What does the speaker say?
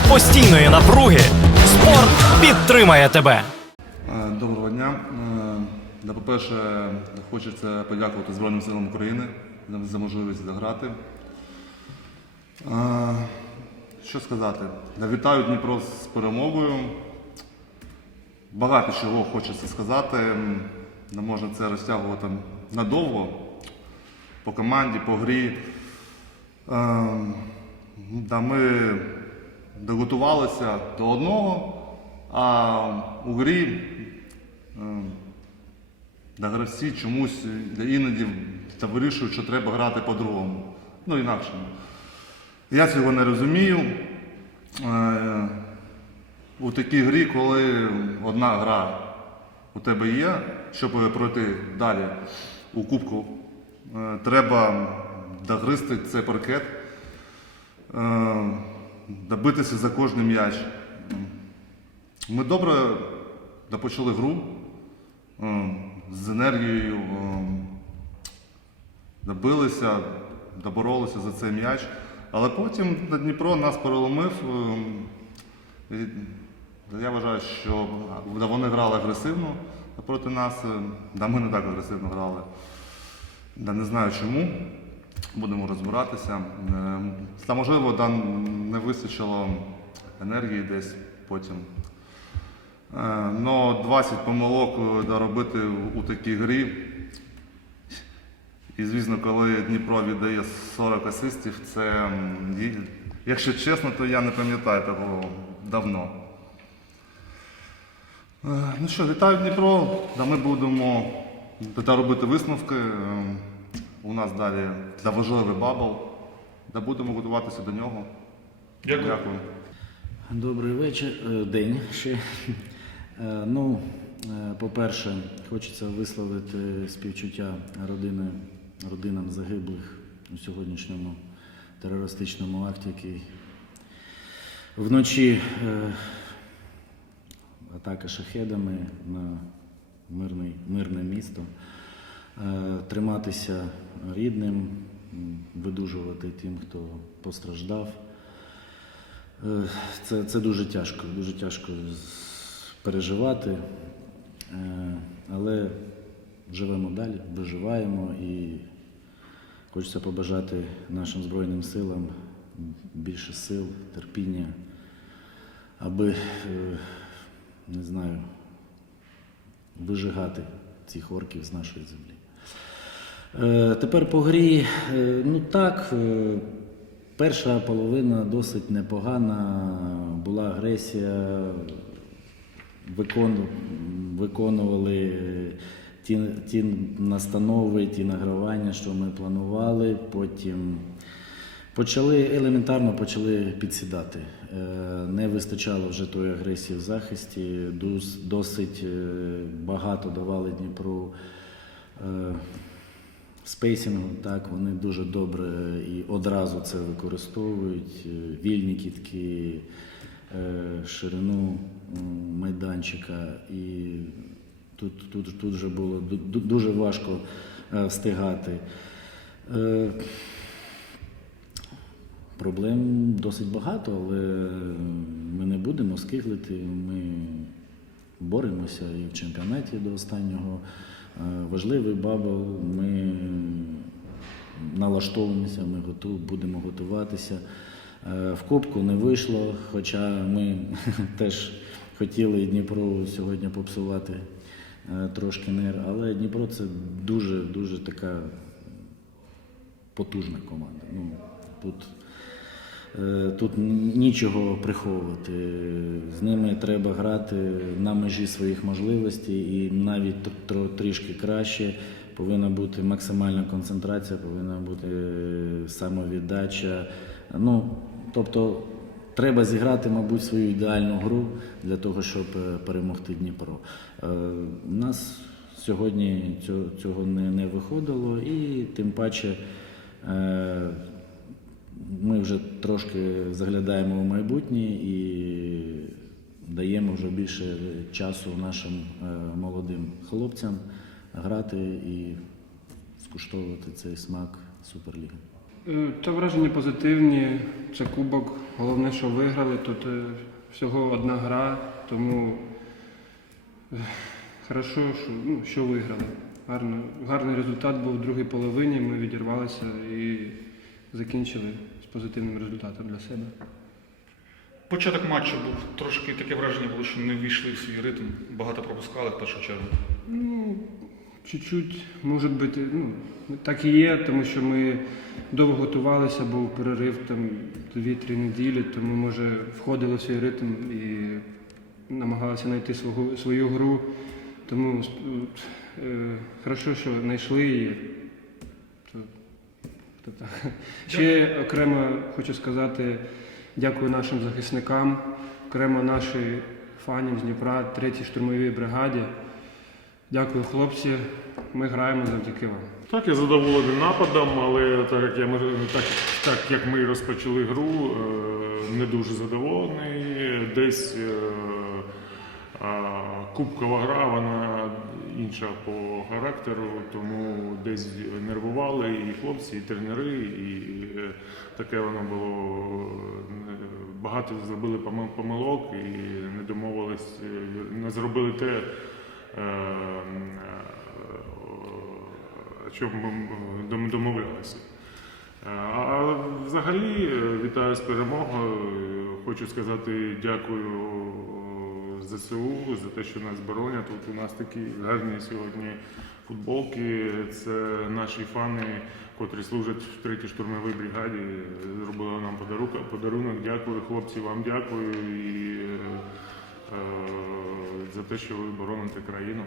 серед постійної напруги спорт підтримає тебе. Е, Доброго дня. Е, По-перше, хочеться подякувати Збройним силам України за- можливість заграти. Е, Що сказати? Вітаю Дніпро з перемогою. Багато чого хочеться сказати. Не можна це розтягувати надовго по команді, по грі. Е, Да, ми доготувалися до одного, а у грі е, да, гравці чомусь іноді та вирішують, що треба грати по-другому. Ну, інакше. Я цього не розумію. Е, у такій грі, коли одна гра у тебе є, щоб пройти далі у кубку, е, треба догристи цей паркет, добитися за кожний м'яч. Ми добре допочали гру е, з енергією, е, добилися, доборолися за цей м'яч. Але потім на Дніпро нас переломив. е, Я вважаю, що вони грали агресивно проти нас. Да, ми не так агресивно грали. Да, не знаю чому. Будемо розбиратися. Та можливо, не вистачило енергії десь потім. Е, Но 20 помилок е, да, робити у такій грі. І звісно, коли Дніпро віддає 40 асистів, це, якщо чесно, то я не пам'ятаю того давно. Е, Ну що, вітаю Дніпро. Да, ми будемо робити висновки. У нас далі да, важливий бабл. Да, будемо готуватися до нього. Дякую. Добрий вечір, е, день ще. Е, Ну, е, по-перше, хочеться висловити співчуття родини, родинам загиблих у сьогоднішньому терористичному акті, який вночі атака шахедами на мирний, мирне місто. Триматися рідним, видужувати тим, хто постраждав. Е, Це, це дуже тяжко, дуже тяжко переживати. Е, Але живемо далі, виживаємо і хочеться побажати нашим Збройним силам більше сил, терпіння, аби, е, не знаю, вижигати цих орків з нашої землі. Тепер по грі. Ну так, перша половина досить непогана. Була агресія, виконували ті, ті настанови, ті награвання, що ми планували. Потім почали елементарно почали підсідати. Е, Не вистачало вже тої агресії в захисті. Досить е, багато давали Дніпру. Спейсингу, так, вони дуже добре і одразу це використовують. Е, Вільні кітки, е, ширину майданчика. І тут, тут, тут вже було ду- ду- дуже важко е, встигати. Проблем досить багато, але ми не будемо скиглити. Ми боремося і в чемпіонаті до останнього. Е, Важливий бабл. Ми налаштовуємося, ми готов, будемо готуватися. Е, В Кубку не вийшло, хоча ми теж хотіли Дніпро сьогодні попсувати е, трошки нер, але Дніпро це дуже дуже така потужна команда. Ну, тут, тут нічого приховувати. З ними треба грати на межі своїх можливостей і навіть трішки краще. Повинна бути максимальна концентрація, повинна бути е, самовіддача. Ну, тобто треба зіграти, мабуть, свою ідеальну гру для того, щоб е, перемогти Дніпро. Е, У нас сьогодні цього, не, виходило, і тим паче е, ми вже трошки заглядаємо в майбутнє і даємо вже більше часу нашим е, молодим хлопцям грати і скуштовувати цей смак Суперліги. Е, Та враження позитивні. Це кубок. Головне, що виграли. Тут е, всього одна гра, тому хорошо, що, ну, що виграли. Гарно, гарний результат був в другій половині. Ми відірвалися і закінчили позитивним результатом для себе. Початок матчу був трошки таке враження було, що не ввійшли в свій ритм, багато пропускали в першу чергу. Ну, чуть-чуть, може бути, ну, так і є, тому що ми довго готувалися, був перерив там 2-3 неділі, тому може входили в свій ритм і намагалися знайти свого, свою гру. Тому е, хорошо, що знайшли її. То, то. Ще окремо хочу сказати дякую нашим захисникам, окремо нашій фанів з Дніпра, 3-й штурмовій бригаді. Дякую, хлопці. Ми граємо завдяки вам. Так, я задоволений нападом, але так як, я, так, так як ми розпочали гру, е, не дуже задоволений. Десь е, а, кубкова гра, вона інша по характеру, тому десь нервували і хлопці, і тренери, і е, таке воно було. е, Багато зробили помилок і не домовились, е, не зробили те. що ми домовлялися. А взагалі вітаю з перемогою. Хочу сказати дякую ЗСУ за те, що нас боронять. Тут у нас такі гарні сьогодні футболки. Це наші фани, котрі служать в третій штурмовій бригаді. Зробили нам подарунок. Дякую, хлопці. Вам дякую і е, е, за те, що ви бороните країну.